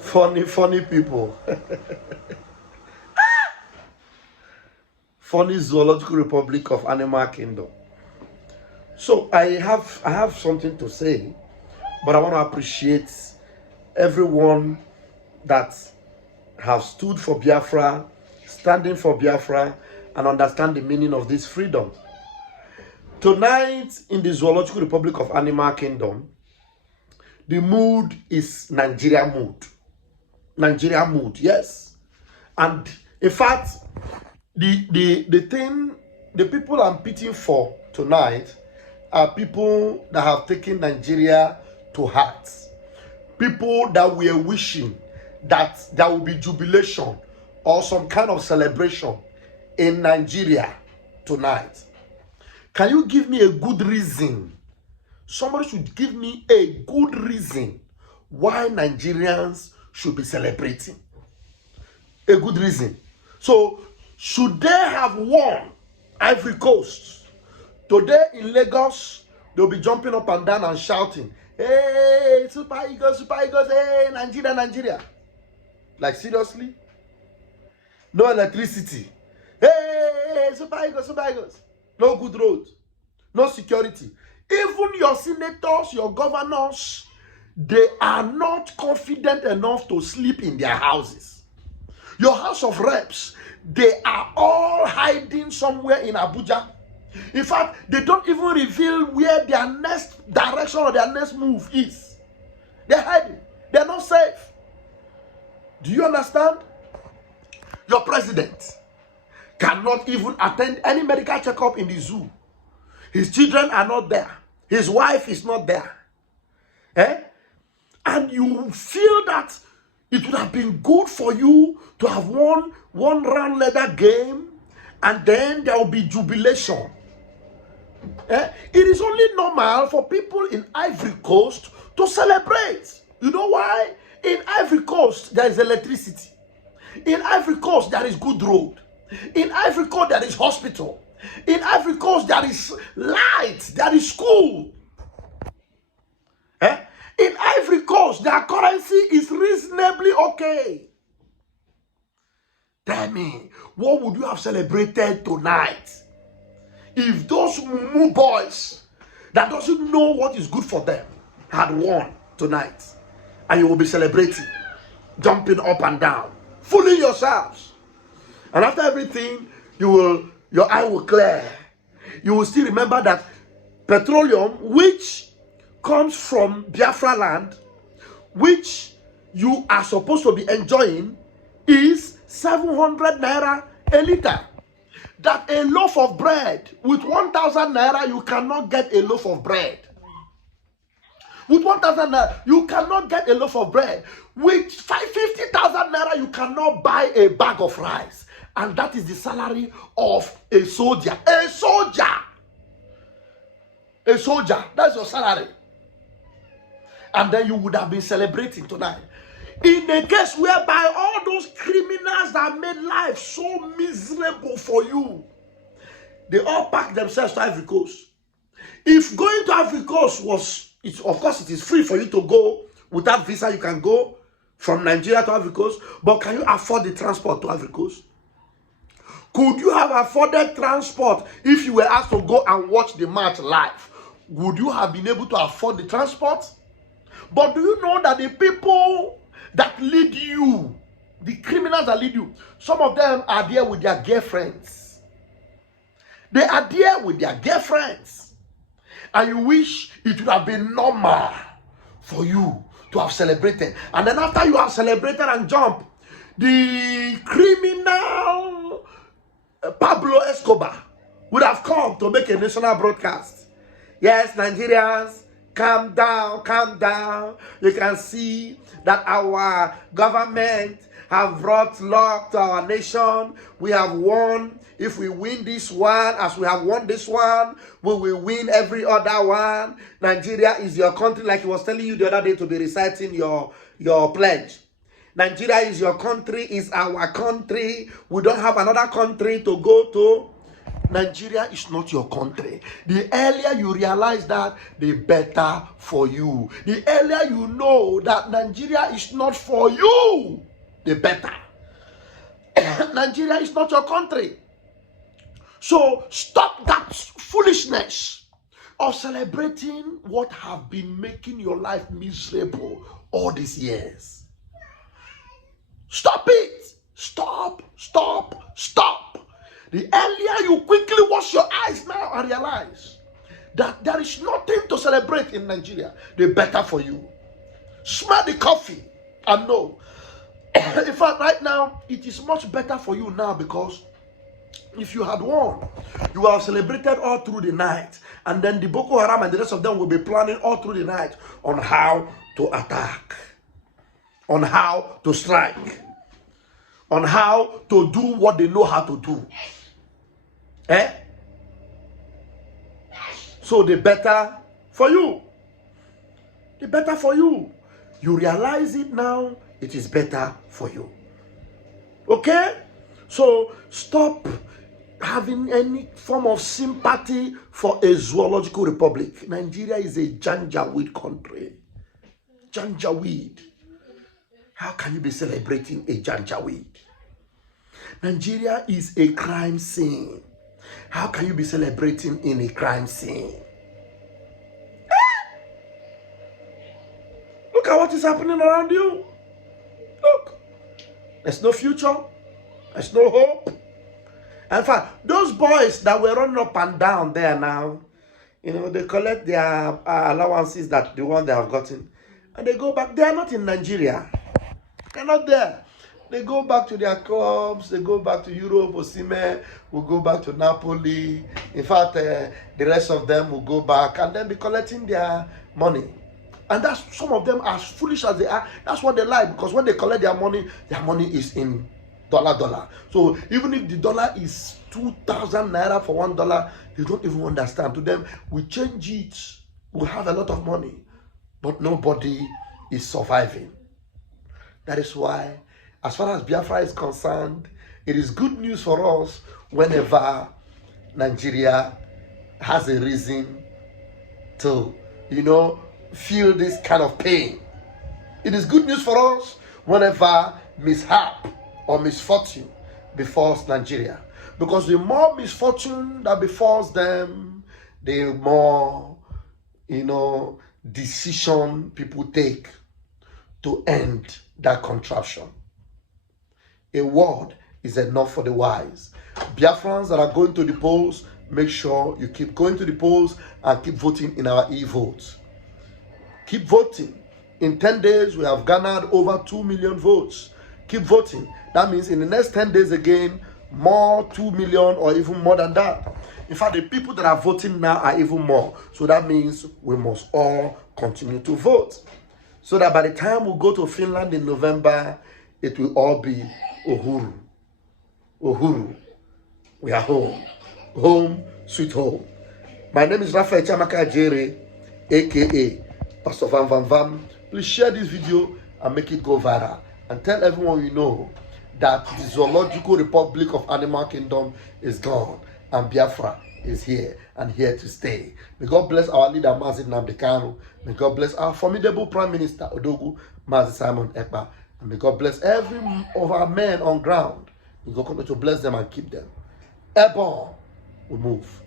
Funny people. Funny Zoological Republic of Animal Kingdom. So I have something to say, but I want to appreciate everyone that have stood for Biafra, standing for Biafra, and understand the meaning of this freedom. Tonight, in the Zoological Republic of Animal Kingdom, the mood is Nigeria mood. Nigeria mood, yes. And in fact, the people I'm pitting for tonight are people that have taken Nigeria to heart. People that we are wishing that there will be jubilation or some kind of celebration in Nigeria tonight. Can you give me a good reason? Somebody should give me a good reason why Nigerians should be celebrating. A good reason. So, should they have won Ivory Coast? Today in Lagos, they'll be jumping up and down and shouting, "Hey, Super Eagles, hey, Nigeria, Nigeria." Like, seriously? No electricity. Hey, Super Eagles. No good road. No security. Even your senators, your governors, they are not confident enough to sleep in their houses. Your House of Reps, they are all hiding somewhere in Abuja. In fact, they don't even reveal where their next direction or their next move is. They're hiding. They're not safe. Do you understand? Your president cannot even attend any medical checkup in the zoo. His children are not there. His wife is not there. And you feel that it would have been good for you to have won one round leather game, and then there will be jubilation. It is only normal for people in Ivory Coast to celebrate. You know why? In Ivory Coast, there is electricity. In Ivory Coast, there is good road. In Ivory Coast, there is hospital. In Ivory Coast, there is light. There is school. In Ivory Coast, their currency is reasonably okay. Tell me, what would you have celebrated tonight if those Mumu boys that doesn't know what is good for them had won tonight? And you will be celebrating, jumping up and down, fooling yourselves. And after everything, your eye will clear. You will still remember that petroleum, which comes from Biafra land, which you are supposed to be enjoying, is 700 naira a liter. That a loaf of bread with 1,000 naira, you cannot get a loaf of bread. With 1,000 naira, you cannot get a loaf of bread. With 50,000 naira, you cannot buy a bag of rice. And that is the salary of a soldier. A soldier! A soldier. That's your salary. And then you would have been celebrating tonight. In a case whereby all those criminals that made life so miserable for you, they all packed themselves to Ivory Coast. If going to Ivory Coast of course it is free for you to go. Without visa, you can go from Nigeria to Ivory Coast. But can you afford the transport to Ivory Coast? Could you have afforded transport if you were asked to go and watch the match live? Would you have been able to afford the transport? But do you know that the people that lead you, the criminals that lead you, some of them are there with their girlfriends. They are there with their girlfriends. And you wish it would have been normal for you to have celebrated. And then after you have celebrated and jumped, the criminal Pablo Escobar would have come to make a national broadcast. Yes, Nigerians, calm down, calm down. You can see that our government have brought luck to our nation. We have won. If we win this one, as we have won this one, we will win every other one. Nigeria is your country, like he was telling you the other day to be reciting your pledge. Nigeria is your country, is our country. We don't have another country to go to. Nigeria is not your country. The earlier you realize that, the better for you. The earlier you know that Nigeria is not for you, the better. Nigeria is not your country. So stop that foolishness of celebrating what have been making your life miserable all these years. Stop it. Stop. The earlier you quickly wash your eyes now and realize that there is nothing to celebrate in Nigeria, the better for you. Smell the coffee and know. In fact, right now, it is much better for you now, because if you had won, you would have celebrated all through the night, and then the Boko Haram and the rest of them will be planning all through the night on how to attack, on how to strike, on how to do what they know how to do. So the better for you. The better for you. You realize it now, it is better for you. Okay? So stop having any form of sympathy for a zoological republic. Nigeria is a janjaweed country. Janjaweed. How can you be celebrating a janjaweed? Nigeria is a crime scene. How can you be celebrating in a crime scene? Look at what is happening around you. Look. There's no future. There's no hope. In fact, those boys that were running up and down there now, they collect their allowances, that the one they have gotten, and they go back. They are not in Nigeria. They're not there. They go back to their clubs. They go back to Europe. Osimhen will go back to Napoli. In fact, the rest of them will go back and then be collecting their money. And that's, some of them, as foolish as they are, that's what they like, because when they collect their money is in dollar. So even if the dollar is 2,000 naira for $1, they don't even understand. To them, we change it, we have a lot of money, but nobody is surviving. That is why, as far as Biafra is concerned, it is good news for us whenever Nigeria has a reason to, feel this kind of pain. It is good news for us whenever mishap or misfortune befalls Nigeria. Because the more misfortune that befalls them, the more, decision people take to end that contraption. A word is enough for the wise. Biafrans that are going to the polls, make sure you keep going to the polls and keep voting in our e-votes. Keep voting. In 10 days, we have garnered over 2 million votes. Keep voting. That means in the next 10 days again, more 2 million or even more than that. In fact, the people that are voting now are even more. So that means we must all continue to vote. So that by the time we go to Finland in November, it will all be Uhuru. Uhuru. We are home. Home, sweet home. My name is Raphael Chamaka Jere, aka Pastor Van Van Vam. Please share this video and make it go viral. And tell everyone you know that the Zoological Republic of Animal Kingdom is gone. And Biafra is here and here to stay. May God bless our leader, Mazi Nnamdi Kanu. May God bless our formidable Prime Minister, Odogu Mazi Simon Ekpa. And may God bless every of our men on ground. May God continue to bless them and keep them. Airborne, we move.